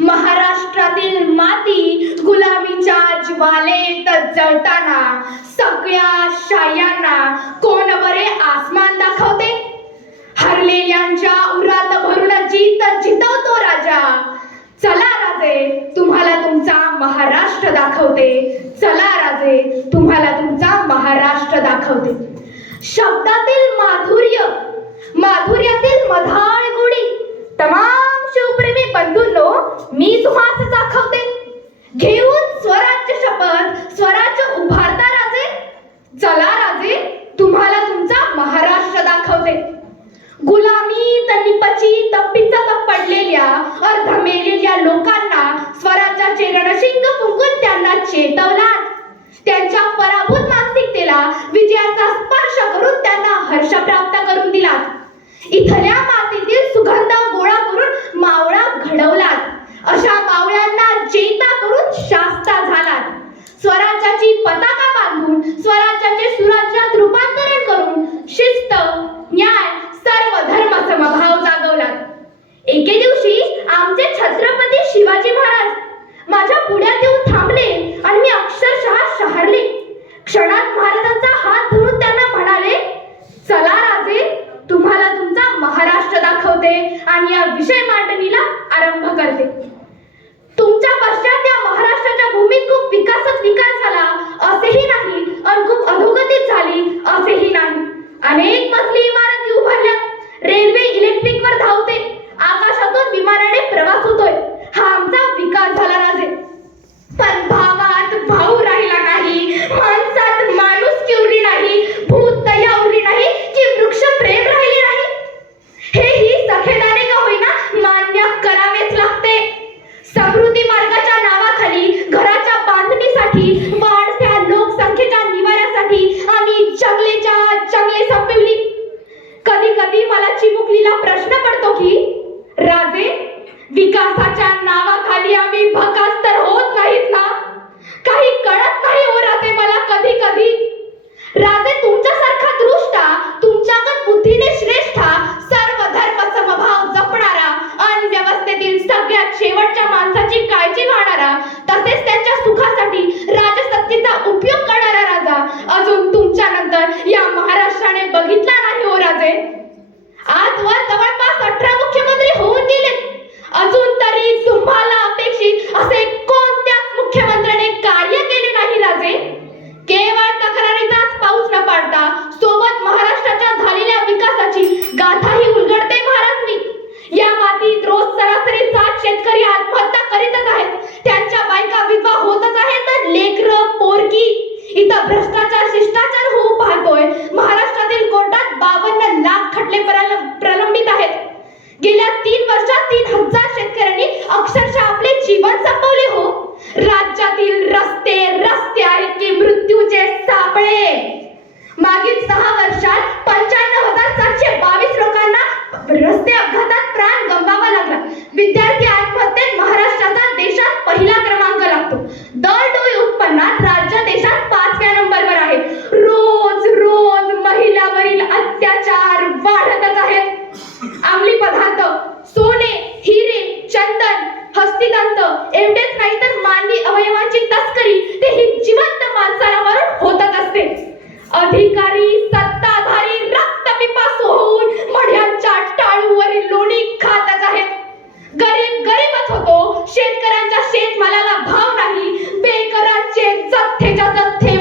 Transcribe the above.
महाराष्ट्रातील माती गुलामीच्या ज्वालेत जळताना सगळ्या शायांना कोण बरे आसमान दाखवते? हरलेल्यांच्या उरात भरून जीत जितवतो राजा. चला राजे, तुम्हाला तुमचा महाराष्ट्र दाखवते. चला राजे, तुम्हाला तुमचा महाराष्ट्र दाखवते. शब्दातील माधुर्य, माधुर्यातील मधाळ गोडी, तमाम शिवप्रेमी बंधूंनो, मी तुम्हाला दाखवते. घेऊन स्वराज्य शपथ, स्वराज्य उभारता राजे. चला राजे, तुम्हाला तुमचा महाराष्ट्र दाखवते. गुलामीत निपचित पिचत पडलेल्या अर्ध मेलेल्या लोकांना स्वराज्याचे रणशिंग फुंकून त्यांना चेतवला. त्यांच्या पराभूत मानसिकतेला विजयाचा स्पर्श करून त्यांना हर्ष प्राप्त करून दिला. इथल्या मातीतील सुगंध गोळा करून मावळा घडवला. अशा मावळ्यांना जेता करून शास्ता झाला. स्वराज्याची पताका बांधून स्वराज्याचे सुराज्यात रूपांतरण करून शिस्त, न्याय, सर्व धर्म समभाव जागवला. एके दिवशी आमचे छत्रपती शिवाजी महाराज माझ्या पुढ्यात येऊन थांबले आणि मी अक्षरशः शहरले. क्षणात महाराजांचा हात धरून त्यांना म्हणाले, चला राजे, तुम्हाला तुमचा महाराष्ट्र दाखवते आणि या विषय मांडणीला आरंभ करते. तुमच्या पश्चात या महाराष्ट्राच्या भूमीत खूप विकास झाला असेही नाही आणि खूप अधोगती झाली असेही नाही. अनेक मजली इमारती उभारल्या, रेल्वे इलेक्ट्रिक वर धावते, आकाशातून विमानाने प्रवास होतोय. हा आमचा विकास झाला राजे. पण भावात भाऊ राहिला नाही, माणसात माणुसकी उरली नाही, भूत दया उरली नाही की वृक्ष प्रेम राहिले नाही. हेही सखेदाने का होईना मान्य करावेच लागते. समृद्धी मार्गाच्या नावाखाली घराच्या बांधणीसाठी, वाढत्या लोकसंख्येच्या निवाऱ्यासाठी आम्ही जंगले संपवली. कधी कधी मला चिमुकलीला प्रश्न पडतो की राजे, विकासाच्या नावाखाली आम्ही भकास तर होत नाहीत ना? काही कळत नाही हो राजे मला कधी कधी. राजे, तुमच्यासारखा दृष्टा, तुमच्यागत बुद्धीने श्रेष्ठा, सर्व धर्म समभाव जपणारा, अनव्यवस्थेतील सगळ्यात शेवटच्या माणसाची काळजी घेणारा, तसेच त्यांच्या सुखासाठी राजसत्तेचा उपयोग करणारा राजा अजून तुमच्या नंतर या महाराष्ट्राने बघितला नाही हो राजे. आजवर जवळपास 18 मुख्यमंत्री होऊन गेले. अजून तरी तुम्हाला अपेक्षित असे कोणत्याच मुख्यमंत्र्याने कार्य केले नाही राजे. केवळ तक्रारीचाच पाऊस न पाडता सोबत महाराष्ट्राच्या झालेल्या विकासाची गाथाही उलगडते महाराज मी. या मातीत रोज सरासरी 7 शेतकरी आत्महत्या करीतच आहेत. त्यांच्या बायका विधवा होतच आहेत, तर लेकरं पोरकी. इथं भ्रष्टाचार शिष्टाचार होऊ पाहतोय. महाराष्ट्रातील कोर्टात 52 लाख खटले प्रलंबित आहेत. गेल्या 3 वर्षात 3000 शेतकऱ्यांनी अक्षरशः आपले जीवन संपवले हो. राज्यातील रस्ते आहेत की मृत्यूचे सापळे. मागील 6 वर्षात 95,722 लोकांना रस्ते अपघातात प्राण गमवावा लागला. विद्यार्थी आत्महत्येत महाराष्ट्राचा देशात पहिला क्रमांक लागतो. दर डोळी उत्पन्नात राज्य देशात 5व्या नंबरवर आहे. रोज महिलांवरील अत्याचार वाढतच आहेत. अंमली पदार्थ, सोने, हिरे, चंदन, हस्तिदंत एवढेच नाही तर मानवी अवयवांची तस्करी तेही जिवंत माणसाला मारून होतच असते. अधिकारी, सत्ताधारी रक्तपिपासू होऊन मढ्यांच्या टाळूवरील लोणी खातच आहेत. गरीबच होतो. शेतकऱ्यांच्या शेतमालाला भाव नाही. बेघरांचे जथ्थेच्या जथ्थे